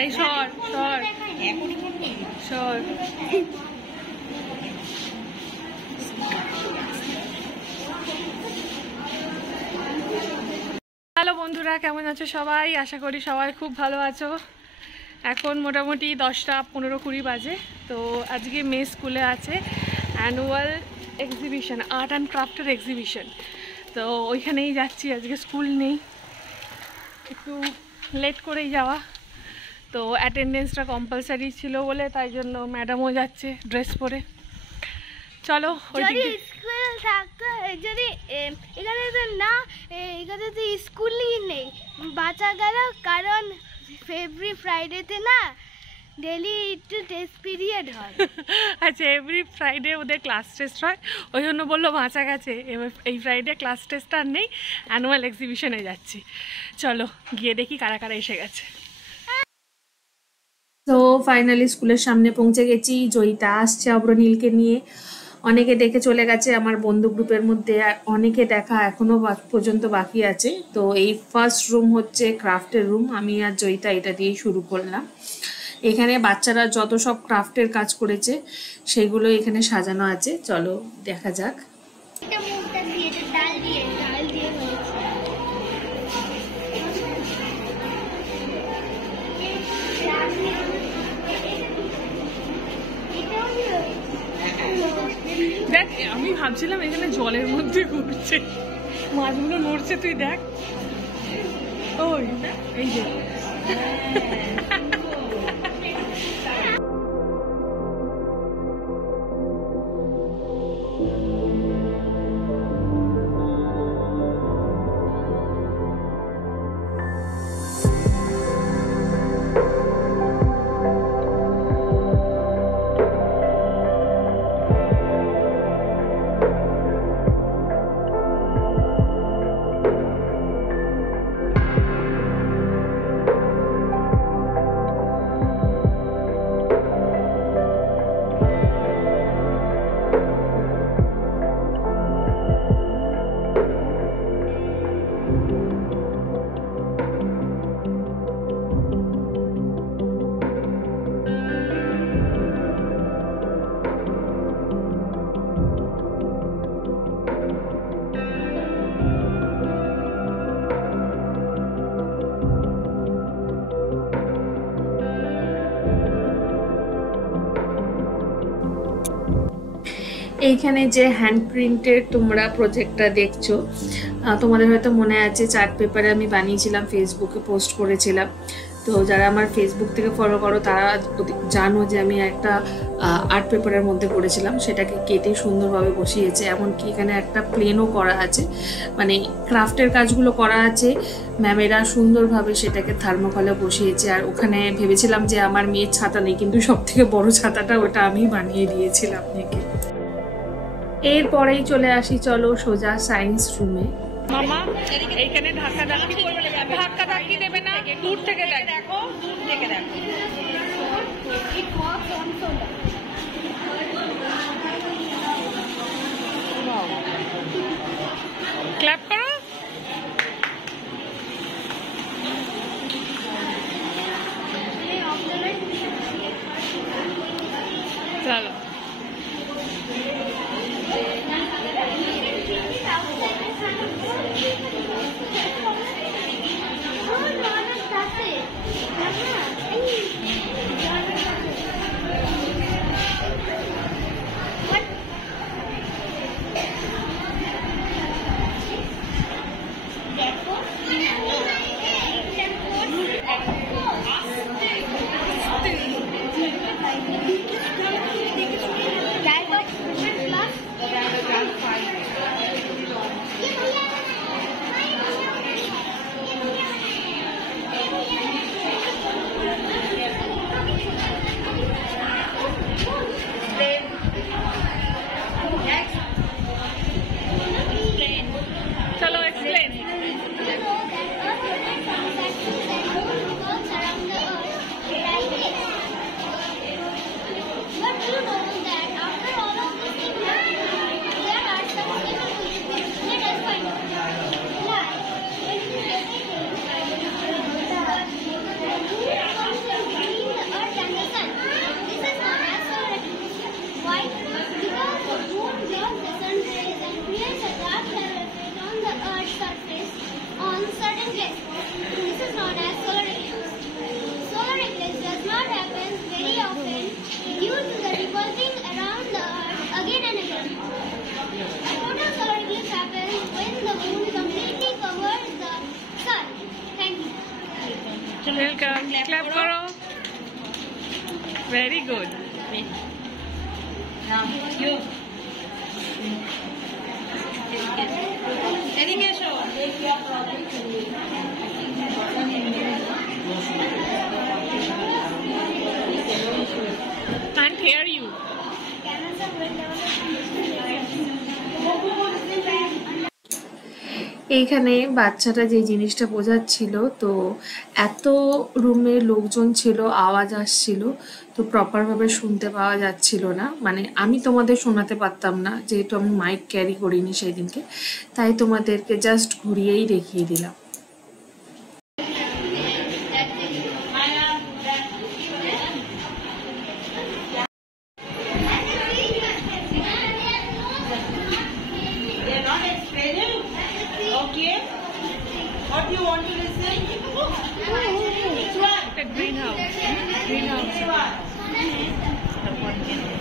এই সর সর সর। হ্যালো বন্ধুরা, কেমন আছো সবাই? আশা করি সবাই খুব ভালো আছো। এখন মোটামুটি 10টা 15-20 বাজে। তো আজকে মেয়ে স্কুলে আছে অ্যানুয়াল এক্সিবিশন, আর্ট অ্যান্ড ক্রাফটের এক্সিবিশন। তো ওইখানেই যাচ্ছি, আজকে স্কুল নেই, একটু লেট করেই যাওয়া। তো অ্যাটেন্ডেন্সটা কম্পালসারি ছিল বলে তাই জন্য ম্যাডামও যাচ্ছে ড্রেস পরে। চলো যদি এখানে তো না, এখানে তো স্কুলই নেই, বাঁচা গেল। কারণ এভরি ফ্রাইডেতে না ডেলি একটু টেস্ট পিরিয়ড হয়। আচ্ছা, এভরি ফ্রাইডে ওদের ক্লাস টেস্ট হয়, ওই জন্য বললো বাঁচা গেছে। এবার এই ফ্রাইডে ক্লাস টেস্ট আর নেই, অ্যানুয়াল এক্সিবিশনে যাচ্ছি। চলো গিয়ে দেখি কারা কারা এসে গেছে। তো ফাইনালি স্কুলের সামনে পৌঁছে গেছি। জয়িতা আসছে অব্রনীলকে নিয়ে। অনেকে দেখে চলে গেছে, আমার বন্ধু গ্রুপের মধ্যে অনেকে দেখা এখনো পর্যন্ত বাকি আছে। তো এই ফার্স্ট রুম হচ্ছে ক্রাফটের রুম, আমি আর জয়িতা এটা দিয়েই শুরু করলাম। এখানে বাচ্চারা যত সব ক্রাফটের কাজ করেছে সেগুলো এখানে সাজানো আছে, চলো দেখা যাক। দেখ, আমি ভাবছিলাম এখানে জলের মধ্যে ঘুরছে, মাছগুলো নড়ছে, তুই দেখ। ওই এই যে এইখানে যে হ্যান্ড প্রিন্টের তোমরা প্রজেক্টটা দেখছো, তোমাদের হয়তো মনে আছে চার্ট পেপারে আমি বানিয়েছিলাম, ফেসবুকে পোস্ট করেছিলাম। তো যারা আমার ফেসবুক থেকে ফলো করো তারা জানো যে আমি একটা আর্ট পেপারের মধ্যে করেছিলাম, সেটাকে কেটে সুন্দরভাবে বসিয়েছে। এমনকি এখানে একটা প্লেনও করা আছে, মানে ক্রাফটের কাজগুলো করা আছে। ম্যামেরা সুন্দরভাবে সেটাকে থার্মোকলে বসিয়েছে। আর ওখানে ভেবেছিলাম যে আমার মেয়ের ছাতা নেই, কিন্তু সব থেকে বড় ছাতাটা ওটা আমি বানিয়ে দিয়েছিলাম আপনাকে। এরপরেই চলে আসি চলো সোজা সায়েন্স রুমে। মামা এইখানে ধাক্কা ধাক্কি দেবে না, দূর থেকে দেখো, দূর থেকে দেখো। ক্ল্যাপ করো। চলো ওয়েলকাম, ক্ল্যাপ করো। Very good. এদিকে এসো। Can't hear you. এইখানে বাচ্চাটা যে জিনিসটা বোঝাচ্ছিল, তো এত রুমে লোকজন ছিল, আওয়াজ আসছিল, তো প্রপারভাবে শুনতে পাওয়া যাচ্ছিল না। মানে আমি তোমাদের শোনাতে পারতাম না, যেহেতু আমি মাইক ক্যারি করিনি সেই দিনকে, তাই তোমাদেরকে জাস্ট ঘুরিয়েই দেখিয়ে দিলাম। What do you want to listen? The greenhouse. Greenhouse.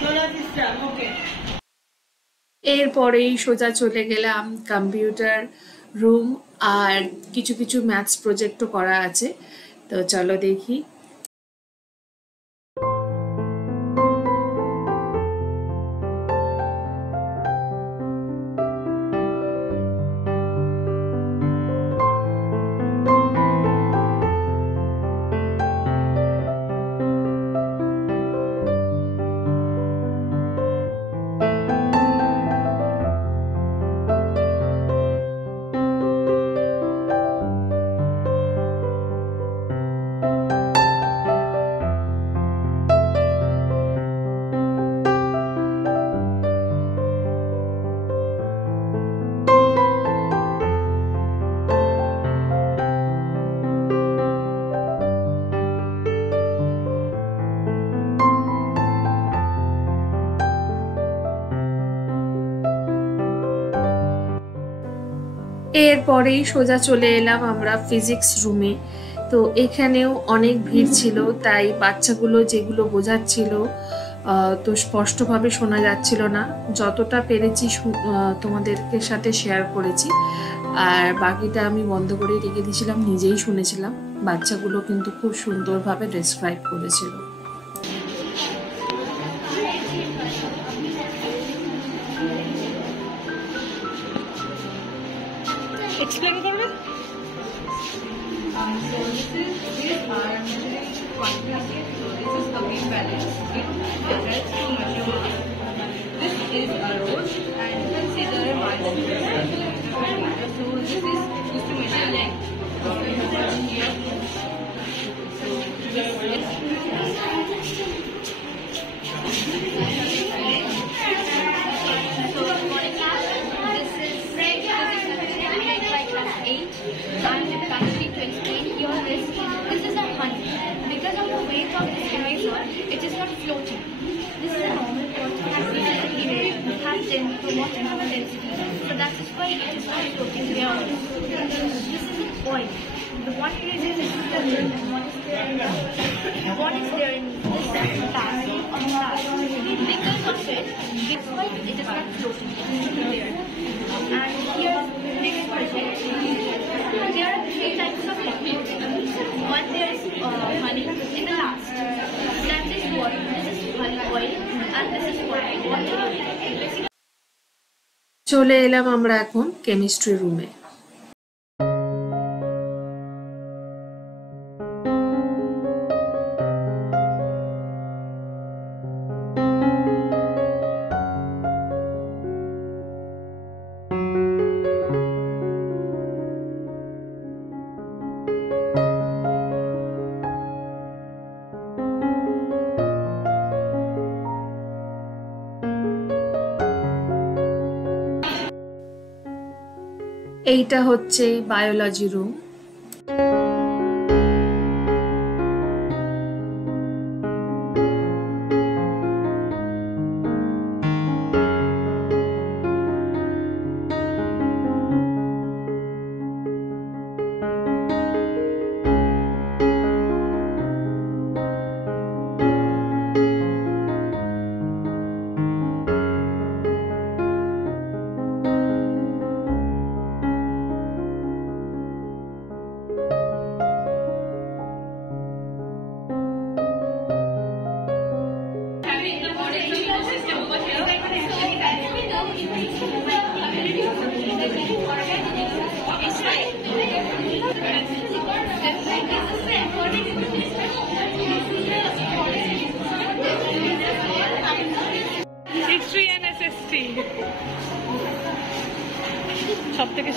Solar system. Okay. এরপরেই সোজা চলে গেলাম কম্পিউটার রুম, আর কিছু কিছু ম্যাথস প্রজেক্টও করা আছে, তো চলো দেখি। এরপরেই সোজা চলে এলাম আমরা ফিজিক্স রুমে। তো এখানেও অনেক ভিড় ছিল, তাই বাচ্চাগুলো যেগুলো বোঝাচ্ছিল তো স্পষ্টভাবে শোনা যাচ্ছিল না। যতটা পেরেছি তোমাদেরকে সাথে শেয়ার করেছি, আর বাকিটা আমি বন্ধ করে রেখে দিয়েছিলাম, নিজেই শুনেছিলাম। বাচ্চাগুলো কিন্তু খুব সুন্দরভাবে ডেসক্রাইব করেছিল। এক্সপ্লেন করবে? So this are quantity. So this is complete balance. It helps to measure mass. This is a road, and you can see there are miles. So this is used to measure length. So here. So this is. And capacity to explain here is this is a honey. Because of the weight of this eraser, it is not floating. This is a normal water it has water density. So that is why it is not floating here. This is an oil. The one eraser is the milk and one is there in one is there in this bag on that. Because of it, that's why it is not floating there. And here next project. There are three types of liquids. One there is honey in the last. That is water. This is honey oil and this is water. চলে এলাম আমরা এখন chemistry রুমে। এইটা হচ্ছে biology room.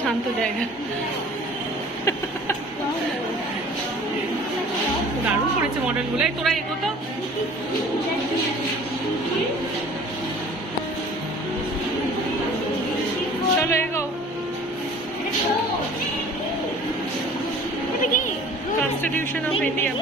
শান্ত জায়গা। দারুণ করেছে মডেলগুলো। তোরা এগো তো। চলো এগো। Constitution of India.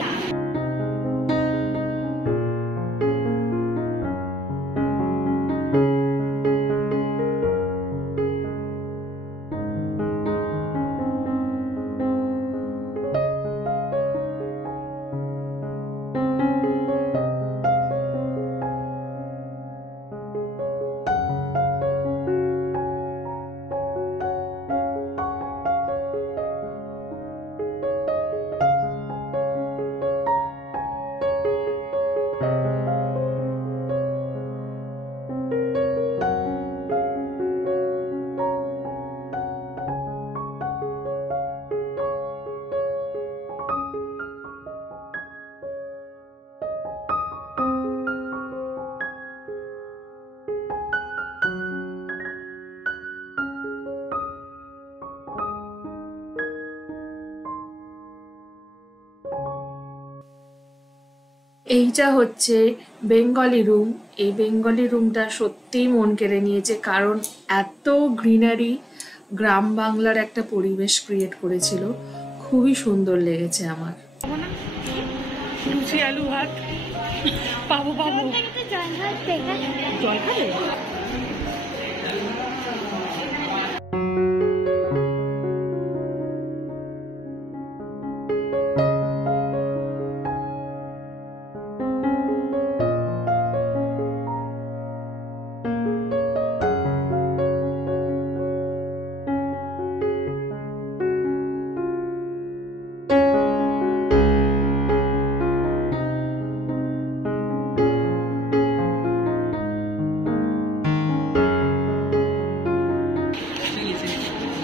এইটা হচ্ছে বেঙ্গলি রুম। এই বেঙ্গলি রুমটা সত্যিই মন কেড়ে নিয়েছে, কারণ এত গ্রিনারি, গ্রাম বাংলার একটা পরিবেশ ক্রিয়েট করেছিল। খুবই সুন্দর লেগেছে আমার। লুচি আলু ভাত পাবো পাবো। জল খাবে?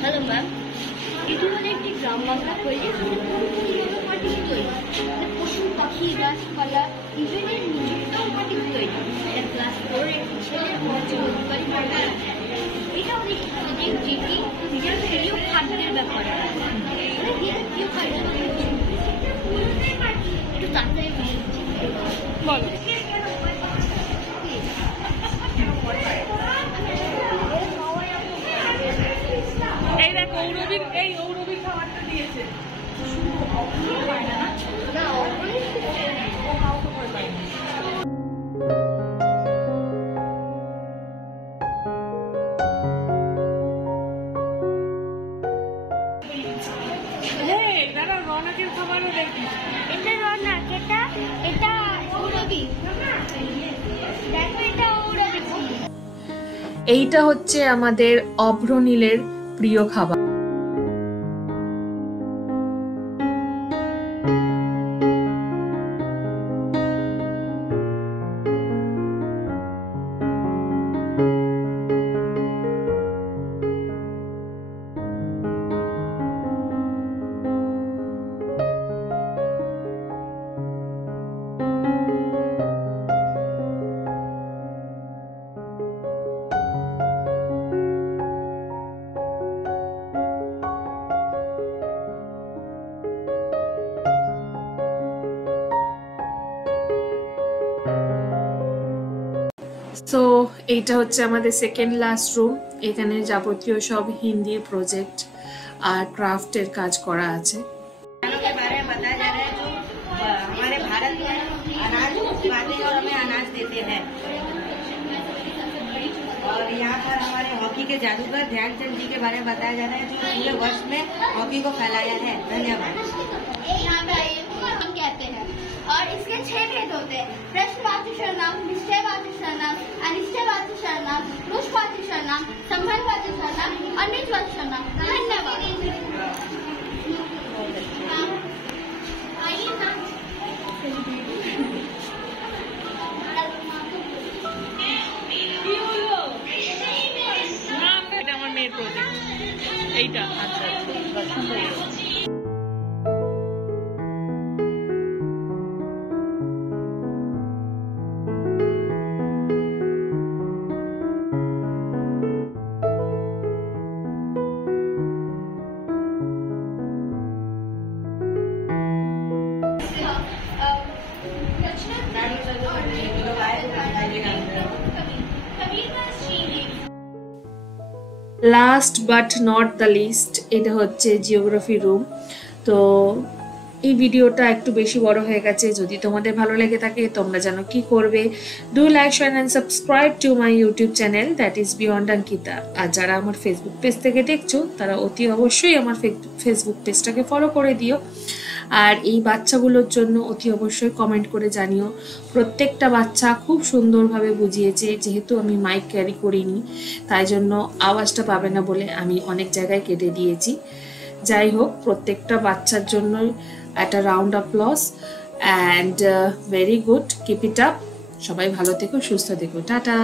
হ্যালো ম্যাম, এটি হলো একটি গ্রাম বাংলা পরিবেশ মাটি তৈরি, পশু পাখি গাছপালা ইভেনের নিজেরটাও মাটি তৈরি। এটা ক্লাস 4 একটি ছেলের মঞ্চে অধিকারী পাঠা। এটা অনেক প্রজেক্ট যেটি নিজের প্রিয় খাদ্যের ব্যাপারে প্রিয় খাদ্য একটু তাড়াতাড়ি বলো। এই দেখ ঔরবিক, এই ঔরবিক খাবারটা দিয়েছে। রনকের খাবারও দেখি। এটা রনক, এটা ঔরবি। দেখো এটা ঔরবি। এইটা হচ্ছে আমাদের অভ্রনীলের প্রিয় খাবার। সো এইটা হচ্ছে আমাদের সেকেন্ড লাস্ট রুম। এখানে যাবতীয় সব হিন্দির প্রজেক্ট আর ক্রাফটের কাজ করা আছে। के बारे में बताया जा रहा है जो हमारे भारत में अनाज उगाते हैं और हमें अनाज देते हैं। और यहाँ पर हमारे हॉकी के जादूगर ध्यानचंद जी के बारे में बताया जा रहा है जो पूरे वर्ष में हॉकी को फैलाया है। धन्यवाद। यहाँ पे आइए, हम कहते हैं और इसके 6 भेद होते हैं। प्रश्नवाची सर्वनाम, निश्चयवाची सर्वनाम, अनिश्चयवाची सर्वनाम, पुरुषवाची सर्वनाम, संबंधवाची सर्वनाम और निजवाची सर्वनाम। धन्यवाद। आइए ना। এটা আমার মেয়ের প্রজেক্ট। এইটা আচ্ছা last but not the least, এটা হচ্ছে জিওগ্রাফি রুম। তো এই ভিডিওটা একটু বেশি বড় হয়ে গেছে, যদি তোমাদের ভালো লেগে থাকে তোমরা জানো কি করবে, do like share and subscribe to my YouTube channel that is beyond Ankita. আর যারা আমার ফেসবুক পেজ থেকে দেখছো তারা অতি অবশ্যই আমার ফেসবুক পেজটাকে ফলো করে দিও। আর এই বাচ্চাগুলোর জন্য অতি অবশ্যই কমেন্ট করে জানিও। প্রত্যেকটা বাচ্চা খুব সুন্দরভাবে বুঝিয়েছে, যেহেতু আমি মাইক ক্যারি করিনি তাই জন্য আওয়াজটা পাবে না বলে আমি অনেক জায়গায় কেটে দিয়েছি। যাই হোক, প্রত্যেকটা বাচ্চার জন্য একটা round applause and very good, keep it up. সবাই ভালো থেকো, সুস্থ থেকো, টাটা।